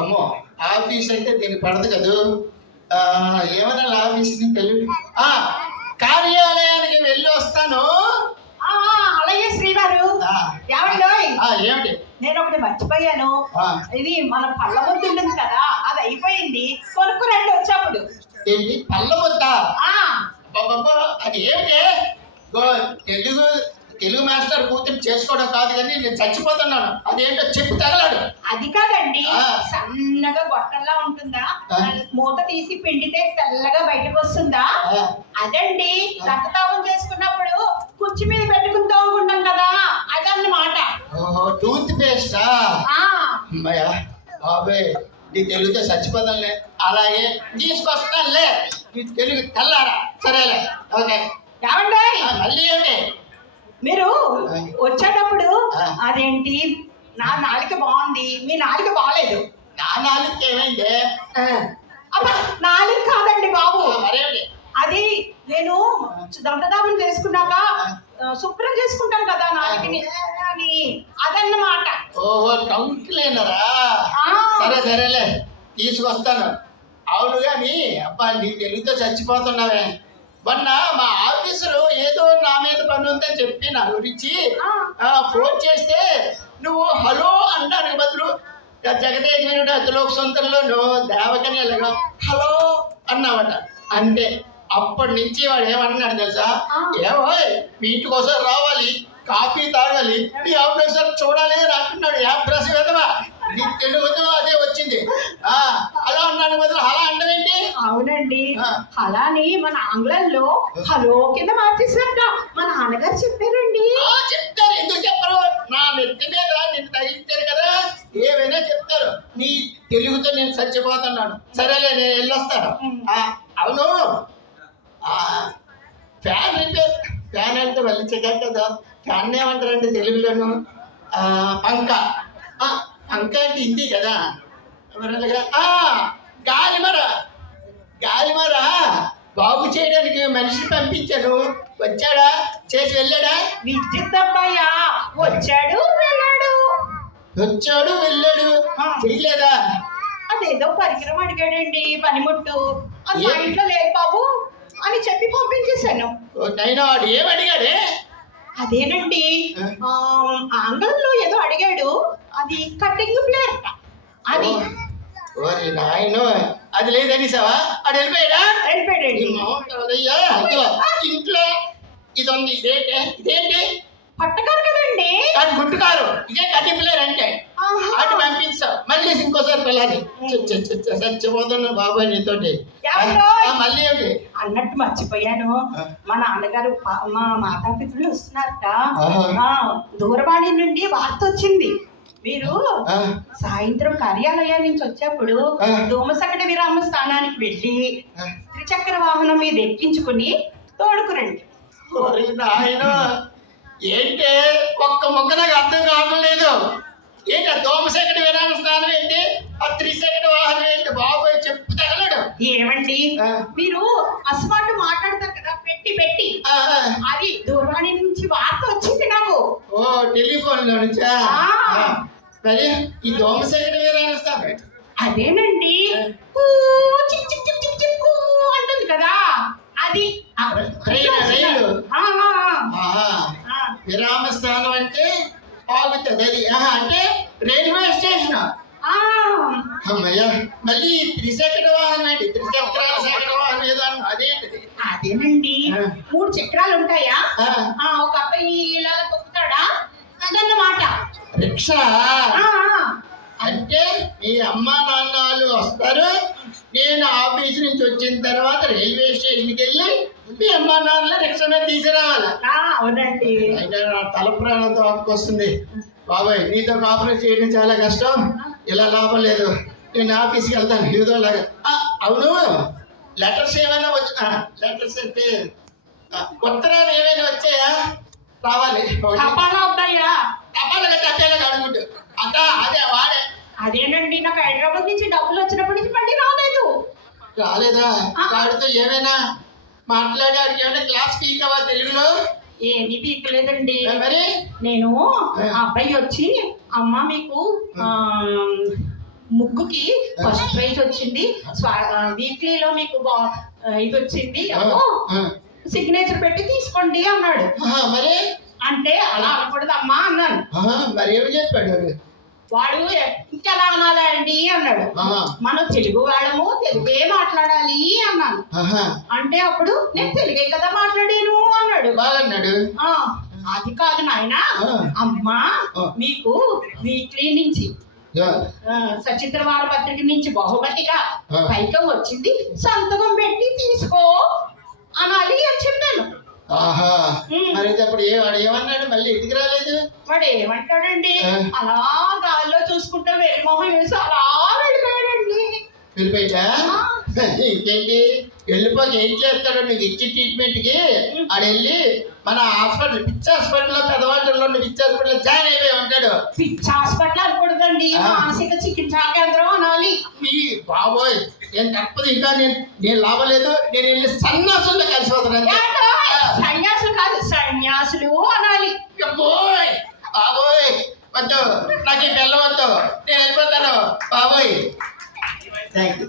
అమ్మో ఆఫీస్ అయితే దీనికి పడదు కదూ. ఏమన్నా ఆఫీస్ తెలియదు. కార్యాలయానికి వెళ్ళి వస్తాను. అలాగే శ్రీవారు. ఏమిటి? నేను ఒకటి మర్చిపోయాను. ఇది మన పళ్ళ ముద్ద ఉంటుంది కదా, అది అయిపోయింది. కొనుక్కురండి వచ్చేప్పుడు. ఏంటి పళ్ళ ముద్ద? అది ఏమిటి? తెలుగు మాస్టర్ కూతురు చేసుకోవడం కాదు కానీ నేను చచ్చిపోతున్నాను. అదేంటో చెప్పు తగలాడు. అది కాదండి, సన్నగా గొట్టంలా ఉంటుందా, మూత తీసి పిండితే తెల్లగా బయటకు వస్తుందా, అదండి. రక్తతాపం చేసుకున్నప్పుడు కుర్చీ మీద పెట్టుకుని తోముకుంటాం కదా, అదన్నమాట. ఓహో, టూత్ పేస్టా? బాబే నీ తెలుగుతో చచ్చిపోతానులే. అలాగే తీసుకొస్తానులే, నీ తెలుగు తెల్లారా. సరేలే, ఓకే. ఏమండి మళ్ళీ ఏమిటి? మీరు వచ్చేటప్పుడు అదేంటి, నా నాలుక బాగుంది, మీ నాలుక బాగాలేదు. నా నాలుక ఏమైంది? అబ్బా, నాలుక కాదండి బాబు, మరేమిటి? అది నేను దంతదాపం చేసుకున్నాక శుభ్రం చేసుకుంటాం కదా నాలుకని, అదన్నమాట. ఓహో, టంగ్ క్లీనరా? సరే సరేలే, తీసుకొస్తాను. అవును కానీ అబ్బా నీ తెలుగుతో చచ్చిపోతున్నావే. మొన్న మా ఆఫీసరు ఏదో నా మీద పని ఉందని చెప్పి నా గురించి ఫోన్ చేస్తే నువ్వు హలో అంటానికి బదులు జగదేశ్వరుడు అతిలోక సొంతంలో దేవకని ఎలాగా హలో అన్నావట. అంటే అప్పటి నుంచి వాడు ఏమన్నాడు తెలుసా? ఏమో మీ ఇంటి కోసం రావాలి, కాఫీ తాగాలి, నీ ఆఫీసర్ చూడాలి అని అంటున్నాడు. యాప్రస్ విధవా, నీ తెలుగుతో అదే వచ్చింది. అలా అన్నాను బదులు హలా అంటావేంటి? అవునండి, హలాని మన ఆంగ్లంలో హలో కింద మార్చేసారట. మా నాన్నగారు చెప్పారండి. చెప్తారు, ఎందుకు చెప్పరు? నా నెత్తి మీద నిన్ను తగిలించారు కదా, ఏమైనా చెప్తారు. నీ తెలుగుతో నేను చచ్చిపోతున్నాను. సరేలే, నేను వెళ్ళొస్తాను. అవును, ఫ్యాన్ రిపేర్. ఫ్యాన్ అంటే మళ్ళీ చెక్కారు కదా, ఫ్యాన్ ఏమంటారంటే తెలుగులోను? పంక. పంక అంటే హిందీ కదా. గాలిమర. గాలిమర బాగు చేయడానికి మనిషిని పంపించాను. వచ్చాడా? చేసి వెళ్ళాడా? విద్యుత్ అబ్బాయా వచ్చాడు వెళ్ళాడు. వచ్చాడు వెళ్ళాడు, చేయలేదా? అదేదో పరికరం అడిగాడండి, పనిముట్టు. అది మా ఇంట్లో లేదు బాబు అని చెప్పి పంపించేశాను. నైనా వాడు ఏమడిగాడే? అదేనండి, ఆంగ్లంలో ఏదో అడిగాడు. అది కటింగ్ ప్లేట్. అది నాయన అది లేదనిసావా? అది వెళ్ళిపోయాడా? వెళ్ళిపోయాడండి. ఇంట్లో ఇది ఉంది. ఇదేంటి? పట్టకారు కదండి. అది గుట్టుకారు. ఇదే కటింగ్ ప్లేట్ అంటే అటు పంపించావు. మళ్ళీ ఇంకోసారి పిల్లలు చచ్చిపోతున్నా బాబాయ్ నీతోటి. మళ్ళీ ఏంటి అన్నట్టు మర్చిపోయాను. మా నాన్నగారు మా మాతాపితృలు వస్తున్నారట. దూరవాణి నుండి వార్త వచ్చింది. మీరు సాయంత్రం కార్యాలయం నుంచి వచ్చేప్పుడు దోమసకట విరామ స్థానానికి వెళ్ళి త్రిచక్ర వాహనం మీద ఎక్కించుకుని తోడుకురండి. ఏంటి ఒక్క మొక్క నాకు అర్థం కావట్లేదు. ఏంటి దోమసకట విరామ స్థానం ఏంటి, ఆ త్రిచక్ర వాహనం ఏంటి? బాబోయ్ చెప్పు తగలడు. ఏమండి మీరు అస్మాటు మాట్లాడతారు కదా, పెట్టి పెట్టి అది దూరవాణి నుంచి వార్త వచ్చింది నాకు. ఓ టెలిఫోన్ లో నుంచా? మరి ఈ దోమసకట విరామ స్థానం అదేనండి, అంటుంది కదా, అది రైలు. విరామ స్థానం అంటే ఆగుతుంది అది. అంటే రైల్వే స్టేషన్. అమ్మయ్య, మళ్ళీ త్రిచక్ర వాహనం ఏంటి? త్రిచక్ర వాహనం ఏదో అదేంటిది? అదేనండి, 3 చక్రాలు ఉంటాయా, ఒక అబ్బాయి ఇలా తొక్కుతాడా, అదన్నమాట. రిక్షా అంటే మీ అమ్మా నాన్నలు వస్తారు, నేను ఆఫీస్ నుంచి వచ్చిన తర్వాత రైల్వే స్టేషన్కి వెళ్ళి మీ అమ్మా నాన్నలు రిక్షా మీద తీసుకురావాలి. అవునండి. అయితే నా తల ప్రాణంతో వస్తుంది. బాబాయ్ నీతో కాపురం చేయడం చాలా కష్టం, ఇలా లాభం లేదు. నేను ఆఫీస్కి వెళ్తాను ఏదోలాగా. అవును, లెటర్స్ ఏమైనా లెటర్స్ అంటే ఉత్తరాలు ఏమైనా వచ్చాయా? రావాలి. అనుకుంటూ అదే వాడే. అదేనండి, నాకు హైదరాబాద్ నుంచి డబ్బులు వచ్చినప్పటి నుంచి మళ్ళీ రాలేదు. రాలేదా? వాడితో ఏమైనా మాట్లాడి ఏమైనా క్లాస్ పీకవా తెలుగులో? ఏమీ పీకలేదండి. మరి నేను ఆ అబ్బాయి వచ్చి అమ్మ మీకు ముగ్గుకి ఫస్ట్ ప్రైజ్ వచ్చింది, వీక్లీలో మీకు ఇది వచ్చింది, సిగ్నేచర్ పెట్టి తీసుకోండి అన్నాడు. మరి అంటే అలా అనకూడదమ్మా అన్నాను. మరి ఏమి చెప్పాడు వాడు ఇంకెలా అనాలండి అన్నాడు. మనం తెలుగు వాళ్ళము, తెలుగే మాట్లాడాలి అన్నాను. అంటే అప్పుడు నేను తెలుగే కదా మాట్లాడాను అన్నాడు. బాగన్నాడు. అది కాదు నాయన, అమ్మా మీకు వీక్లీ నుంచి సచిత్ర వారపత్రిక నుంచి బహుమతిగా పైకం వచ్చింది, సంతకం పెట్టి తీసుకో అనాలి అని చెప్పాను. మరి అప్పుడు వాడు ఏమన్నాడు? మళ్ళీ ఇంటికి రాలేదు. వాడు ఏమంటాడండి, అలా గాల్లో చూసుకుంటా వెరిమోహం వేసి అలా వెళ్ళిపోయాడండి. వెళ్ళిపోయా? ఇంకేంటి, వెళ్ళిపోక ఏం చేస్తాడు? నువ్వు ఇచ్చి ట్రీట్మెంట్కి ఆడ వెళ్ళి మన హాస్పిటల్, పిచ్చి హాస్పిటల్లో, పెద్దవాళ్ళలో పిచ్చి హాస్పిటల్లో జాయిన్ అయిపోయి ఉంటాడు. పిచ్చి హాస్పిటల్ అనకూడదండి, మానసిక చికిత్సా కేంద్రం అనాలి. బాబోయ్, నేను తప్పదు. ఇంకా నేను లాభలేదు. నేను వెళ్ళి సన్యాసుల్లో కలిసిపోతున్నాను. సన్యాసులు కాదు, సన్యాసులు అనాలి. బాబోయ్ వద్దు, నాకు ఈ పిల్ల వద్దు, నేను వెళ్ళిపోతాను బాబోయ్. Thank you.